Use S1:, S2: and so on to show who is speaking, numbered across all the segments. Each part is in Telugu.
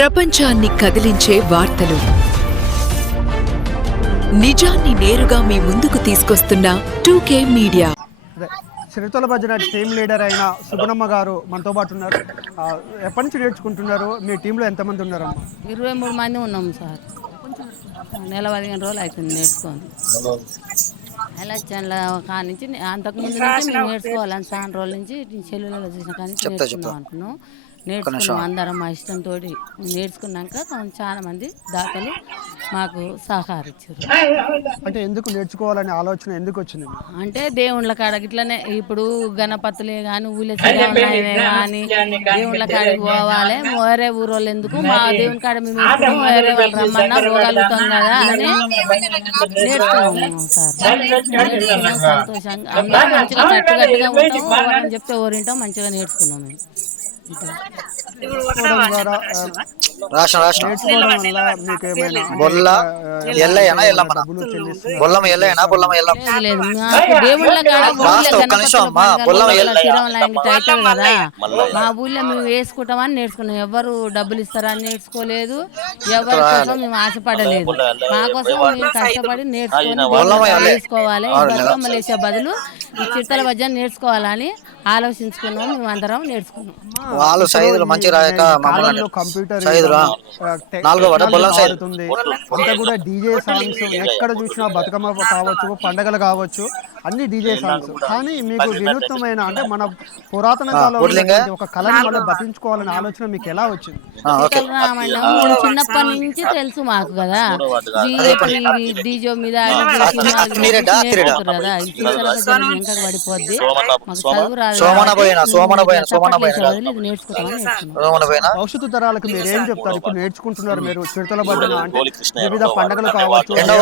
S1: ప్రపంచాన్ని కదిలించే వార్తలు. నిజాన్ని నేరుగా మీ ముందుకు తీసుకొస్తున్న టూకే మీడియా.
S2: అదే చిరుతల భజన టీం లీడర్ అయిన సుగుణమ్మ గారు మనతో పాటు ఉన్నారు. ఆ, ఎప్పటి నుంచి నేర్చుకుంటున్నారు? మీ టీంలో ఎంతమంది ఉన్నారమ్మా?
S3: ఇరవై మూడు మంది ఉన్నాం సార్. నెల పదిహేను రోజులు అవుతుంది నేర్చుకొని. ఎలక్షన్ల కాడ నుంచి అంతకుముందు నుంచి మేము నేర్చుకోవాలని చాలా రోజుల నుంచి సెల్లులలో చూసిన కానీ నేర్చుకుందాం అనుకున్నాం. నేర్చుకున్నాం అందరం మా ఇష్టంతో నేర్చుకున్నాక చాలా మంది దాతలు మాకు సహకరించారు
S2: అంటే ఎందుకు నేర్చుకోవాలనే ఆలోచన ఎందుకు వచ్చింది?
S3: అంటే దేవుళ్ళ కాడ ఇట్లనే ఇప్పుడు గణపతులే కానీ ఊళ్ళో శ్రీరామనాయనే కానీ దేవుళ్ళ కాడికి పోవాలి. వేరే ఊరోళ్ళు ఎందుకు? మా దేవుని కాడ మేము వేరే వాళ్ళు రమ్మన్నా పోగలుగుతాం కదా అని నేర్చుకున్నాము సార్. సంతోషంగా అందరం మంచిగా కట్టుకట్టుగా చెప్తే ఎవరింటాం మంచిగా నేర్చుకున్నాం మేము.
S4: రాష్ట్రం రాష్ట్రం బొల్ల ఎల్లయ్యనా ఎల్లమ్మనా
S2: డబ్బులు చెల్లిస్తున్నారు
S4: బొల్లం ఎల్లయ్యనా బొల్లం ఎల్లమ్మ?
S3: లేదు లేదు మాకు దేవుళ్ళ కాడ ఊళ్ళో
S4: రాస్తా, ఒక్క నిమిషం
S3: గణపతుల
S4: అమ్మా.
S3: పండుగ
S4: పొలం
S3: ఊళ్ళో
S4: ఎల్ల-
S3: శ్రీరామనవమికి అవుతుంది కదా. మా ఊళ్ళో మేము వేసుకుంటామని నేర్చుకున్నాం. ఎవరు డబ్బులు ఇస్తారని నేర్చుకోలేదు. ఎవరి కోసం మేము ఆశపడలేదు. మా కోసం మేము కష్టపడి నేర్చుకొని బతుకమ్మలు వేసే బదులు ఈ చిట్టల వద్ద నేర్చుకోవాలని ఆలోచించుకున్నాం మేము అందరం నేర్చుకున్నాం
S4: వాళ్ళు సైదులు మంచి రాయక
S2: కంప్యూటర్
S4: నాలుగో వాట బొల్లం సైదు.
S2: మారుతుంది. అంతా కూడా డీజే సాంగ్స్ ఎక్కడ చూసినా బతుకమ్మ కావచ్చు పండగలు కావచ్చు అన్ని డీజే సాంగ్స్ కానీ మీకు వినూత్నమైన అంటే మన పురాతన కాలంలో ఒక కళని మనం బతించుకోవాలనే ఆలోచన మీకు ఎలా వచ్చింది?
S3: చిన్నప్పటి నుంచి తెలుసు మాకు కదా. డీజో మీద కదా. పడిపోద్ది. మాకు చదువు రాదు
S2: భవిష్యత్తు తరాలకు మీరు ఏం చెప్తారు? ఇప్పుడు నేర్చుకుంటున్నారు మీరు. చిరుతల భజన అంటే వివిధ పండుగలు కావచ్చు. అంటే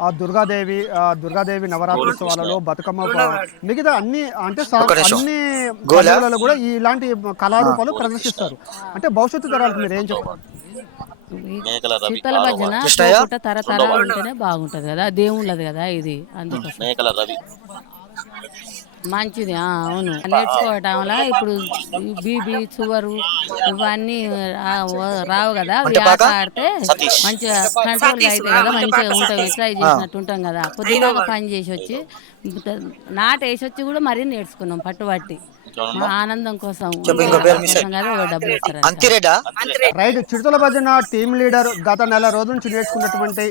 S2: ఆ దుర్గాదేవి ఆ దుర్గాదేవి నవరాత్రోత్సవాలలో బతుకమ్మ ప- మిగతా అన్ని అంటే. అన్ని
S4: గోలా?
S2: పండుగలలో కూడా ఇలాంటి కళారూపాలు ప్రదర్శిస్తారు. అంటే భవిష్యత్తు తరాలకు మీరు ఏం చెప్తారు?
S3: శీతల భజన తరతరాలు ఉంటేనే బాగుంటది కదా? దేవుళ్ళది కదా ఇది. అందుకోసం.
S5: మేకల రవి.
S3: మంచిది ఆ, అవును. నేర్చుకోవటం వల్ల ఇప్పుడు బీబీ షుగరు ఇవన్నీ రావు కదా. అవి ఆట ఆడితే మంచిగా కంట్రోల్ అయితే కదా మంచిగా ఉంటుంది. ఎక్సర్సైజ్ చేసినట్టు ఉంటాం కదా. కొద్దిగా పని చేసి వచ్చి నాట వేసి వచ్చి కూడా మరీ నేర్చుకున్నాం పట్టుబట్టి. మా ఆనందం కోసం
S2: రైట్ చిరుతల భజన టీం లీడర్ గత నెల రోజు నుంచి నేర్చుకున్నటువంటి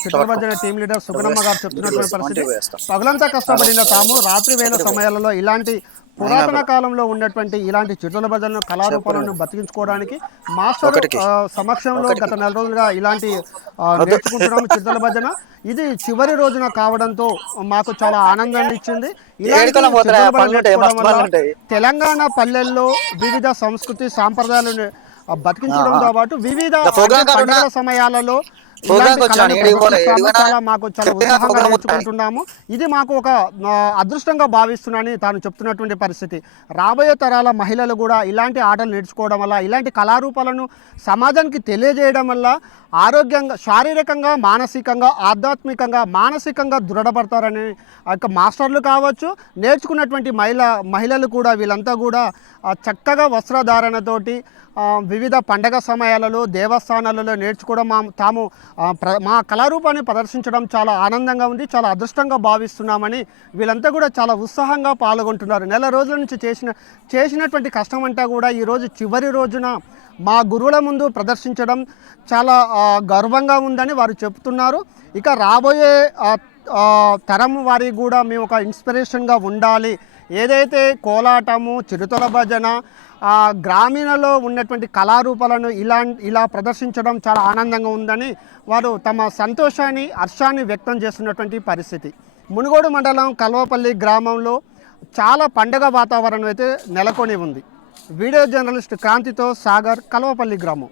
S2: చిరుతల భజన టీం లీడర్ సుగనమ్మ గారు చెప్తున్నటువంటి పరిస్థితి. పగలంతా కష్టపడిన తాము రాత్రి వేళ సమయాలలో ఇలాంటి పురాతన కాలంలో ఉన్నటువంటి ఇలాంటి చిరుతల భజన కళారూపాలను బతికించుకోవడానికి మాస్టర్ సమక్షంలో గత నెల రోజులుగా ఇలాంటి ఆ, నేర్చుకుంటున్నాము చిరుతల భజన ఇది చివరి రోజున కావడంతో మాకు చాలా ఆనందాన్ని ఇచ్చింది. తెలంగాణ పల్లెల్లో వివిధ సంస్కృతి సాంప్రదాయాలను బతికించడంతో పాటు వివిధ? సమయాలలో మాకు చాలా ఉత్సాహంగా నేర్చుకుంటున్నాము. ఇది మాకు ఒక అదృష్టంగా భావిస్తున్నానని తాను చెప్తున్నటువంటి పరిస్థితి. రాబోయే తరాల మహిళలు కూడా ఇలాంటి ఆటలు నేర్చుకోవడం వల్ల ఇలాంటి కళారూపాలను సమాజానికి తెలియజేయడం వల్ల ఆరోగ్యంగా శారీరకంగా మానసికంగా ఆధ్యాత్మికంగా మానసికంగా దృఢపడతారని యొక్క మాస్టర్లు కావచ్చు నేర్చుకున్నటువంటి మహిళ మహిళలు కూడా వీళ్ళంతా కూడా చక్కగా వస్త్రధారణతోటి వివిధ పండగ సమయాలలో దేవస్థానాలలో నేర్చుకోవడం మా తాము ప్ర మా కళారూపాన్ని ప్రదర్శించడం చాలా ఆనందంగా ఉంది చాలా అదృష్టంగా భావిస్తున్నామని వీళ్ళంతా కూడా చాలా ఉత్సాహంగా పాల్గొంటున్నారు. నెల రోజుల నుంచి చేసిన చేసినటువంటి కష్టం అంతా కూడా ఈరోజు చివరి రోజున మా గురువుల ముందు ప్రదర్శించడం చాలా గర్వంగా ఉందని వారు చెప్తున్నారు. ఇక రాబోయే తరం వారికి కూడా మేము ఒక ఇన్స్పిరేషన్గా ఉండాలి ఏదైతే కోలాటము చిరుతల భజన గ్రామీణలో ఉన్నటువంటి కళారూపాలను ఇలా ఇలా ప్రదర్శించడం చాలా ఆనందంగా ఉందని వారు తమ సంతోషాన్ని హర్షాన్ని వ్యక్తం చేస్తున్నటువంటి పరిస్థితి. మునుగోడు మండలం కల్వపల్లి గ్రామంలో చాలా పండగ వాతావరణం అయితే నెలకొని ఉంది. వీడియో జర్నలిస్ట్ క్రాంతితో సాగర్ కల్వపల్లి గ్రామం.